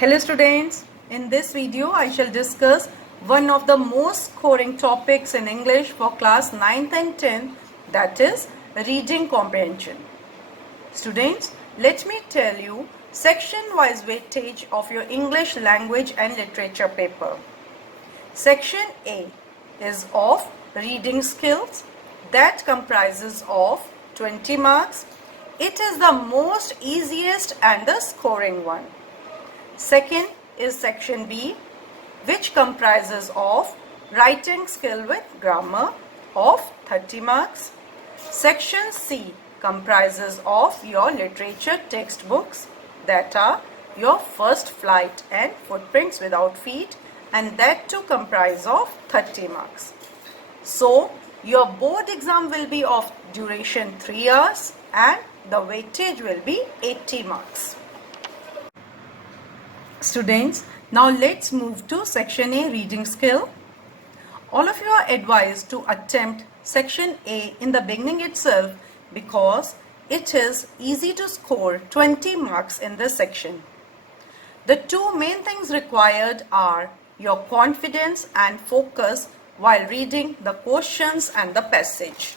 Hello students, in this video I shall discuss one of the most scoring topics in English for class 9th and 10th, that is reading comprehension. Students, let me tell you section wise weightage of your English language and literature paper. Section A is of reading skills, that comprises of 20 marks. It is the most easiest and the scoring one. Second is section B, which comprises of writing skill with grammar of 30 marks. Section C comprises of your literature textbooks, that are your First Flight and Footprints Without Feet, and that too comprise of 30 marks. So your board exam will be of duration 3 hours and the weightage will be 80 marks. Students, now let's move to section A, reading skill. All of you are advised to attempt section A in the beginning itself because it is easy to score 20 marks in this section. The two main things required are your confidence and focus while reading the questions and the passage.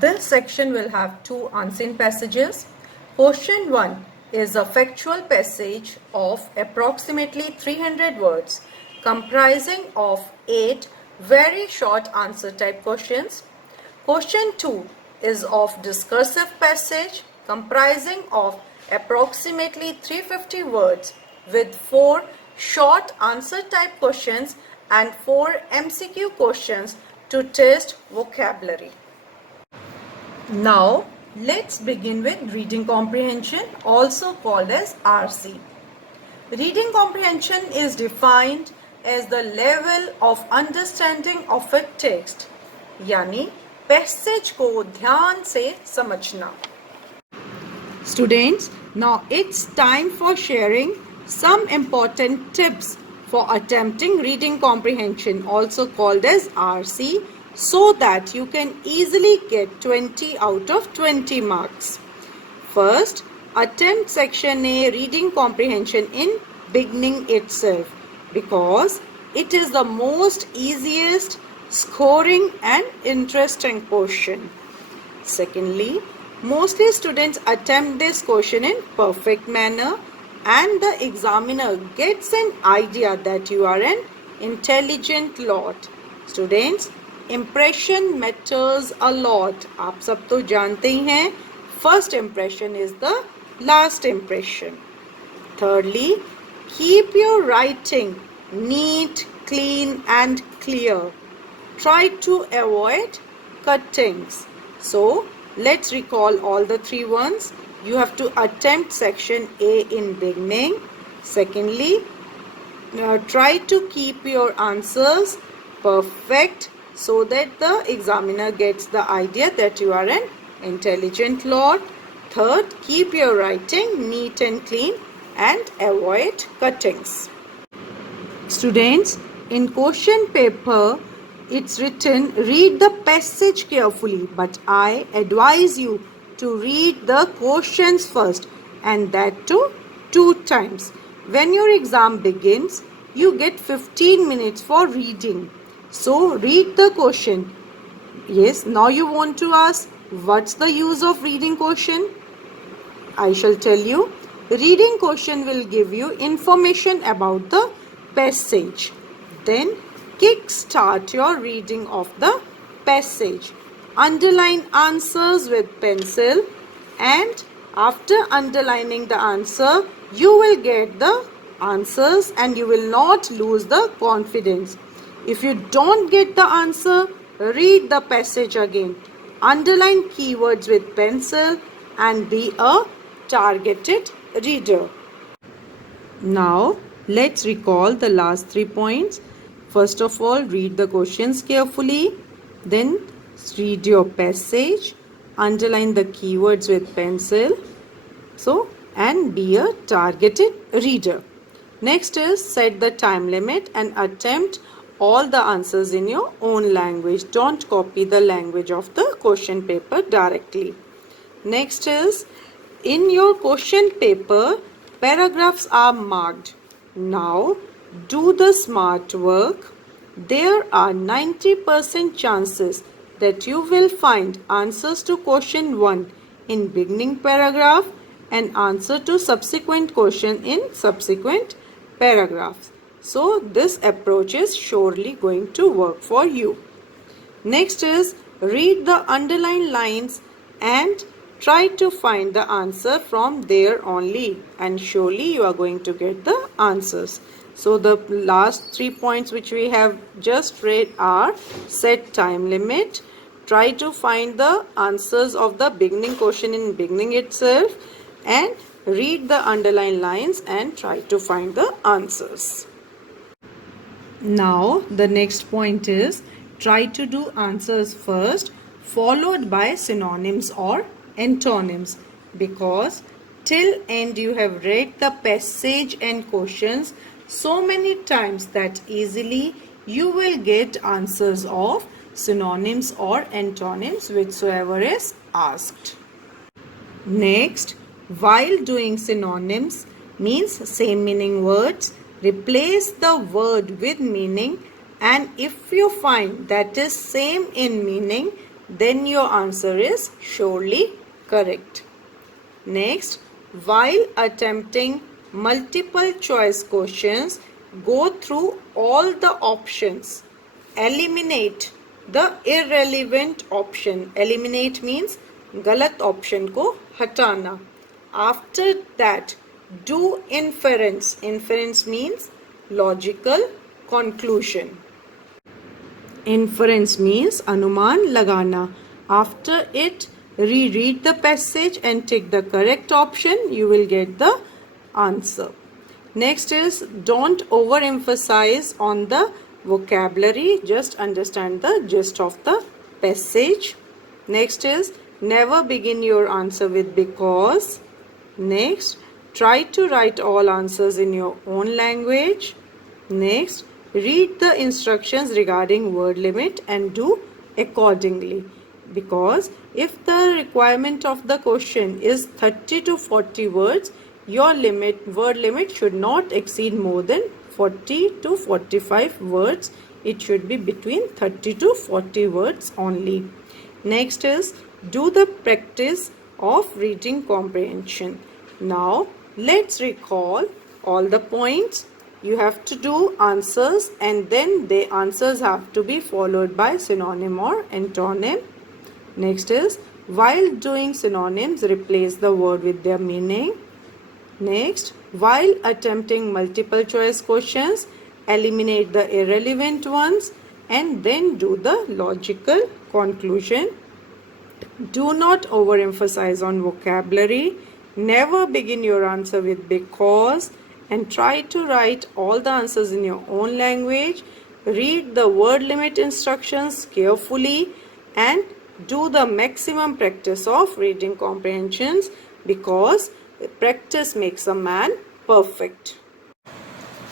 This section will have two unseen passages. Question 1 is a factual passage of approximately 300 words comprising of 8 very short answer type questions. Question 2 is of discursive passage comprising of approximately 350 words with 4 short answer type questions and 4 MCQ questions to test vocabulary. Now let's begin with reading comprehension, also called as RC. Reading comprehension is defined as the level of understanding of a text, यानी passage को ध्यान से समझना. Students, now it's time for sharing some important tips for attempting reading comprehension, also called as RC, so that you can easily get 20 out of 20 marks. First, attempt section A, reading comprehension, in beginning itself because it is the most easiest, scoring and interesting portion. Secondly, mostly students attempt this question in perfect manner and the examiner gets an idea that you are an intelligent lot. Students, impression matters a lot. आप सब तो जानते ही हैं, first impression is the last impression. Thirdly, keep your writing neat, clean and clear. Try to avoid cuttings. So let's recall all the three ones. You have to attempt section A in beginning. Secondly, try to keep your answers perfect so that the examiner gets the idea that you are an intelligent lot. Third, keep your writing neat and clean and avoid cuttings. Students, in question paper, it's written, read the passage carefully, but I advise you to read the questions first, and that too 2 times. When your exam begins, you get 15 minutes for reading. So read the question. Yes, now you want to ask, what's the use of reading question? I shall tell you. Reading question will give you information about the passage. Then kick-start your reading of the passage. Underline answers with pencil, and after underlining the answer, you will get the answers and you will not lose the confidence. If you don't get the answer, read the passage again. Underline keywords with pencil and be a targeted reader. Now, let's recall the last 3 points. First of all, read the questions carefully. Then, read your passage. Underline the keywords with pencil. And be a targeted reader. Next is set the time limit and attempt all the answers in your own language. Don't copy the language of the question paper directly. Next is, in your question paper, Paragraphs are marked. Now, do the smart work. There are 90% chances that you will find answers to question 1 in beginning paragraph and answer to subsequent question in subsequent paragraphs. So, this approach is surely going to work for you. Next is read the underlined lines and try to find the answer from there only, and surely you are going to get the answers. So the last 3 points which we have just read are: set time limit, try to find the answers of the beginning question in beginning itself, and read the underlined lines and try to find the answers. Now the next point is try to do answers first followed by synonyms or antonyms, because till end you have read the passage and questions so many times that easily you will get answers of synonyms or antonyms whichsoever is asked. Next, while doing synonyms means same meaning words, replace the word with meaning, and if you find that is same in meaning, then your answer is surely correct. Next, while attempting multiple choice questions, go through all the options. Eliminate the irrelevant option. Eliminate means गलत option को हटाना. After that, do inference. Inference means logical conclusion. Inference means अनुमान लगाना. After it, reread the passage and take the correct option. You will get the answer. Next is don't overemphasize on the vocabulary. Just understand the gist of the passage. Next is never begin your answer with because. Next, try to write all answers in your own language. Next, read the instructions regarding word limit and do accordingly, because if the requirement of the question is 30 to 40 words, your word limit should not exceed more than 40 to 45 words. It should be between 30 to 40 words only. Next is do the practice of reading comprehension. Now let's recall all the points. You have to do answers, and then the answers have to be followed by synonym or antonym. Next is while doing synonyms, replace the word with their meaning. Next, while attempting multiple choice questions, eliminate the irrelevant ones and then do the logical conclusion. Do not overemphasize on vocabulary. Never begin your answer with because, and try to write all the answers in your own language. Read the word limit instructions carefully and do the maximum practice of reading comprehensions, because practice makes a man perfect.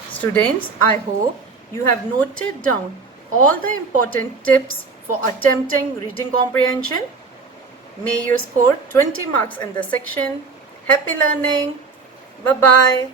Students, I hope you have noted down all the important tips for attempting reading comprehension. May you score 20 marks in the section. Happy learning. Bye-bye.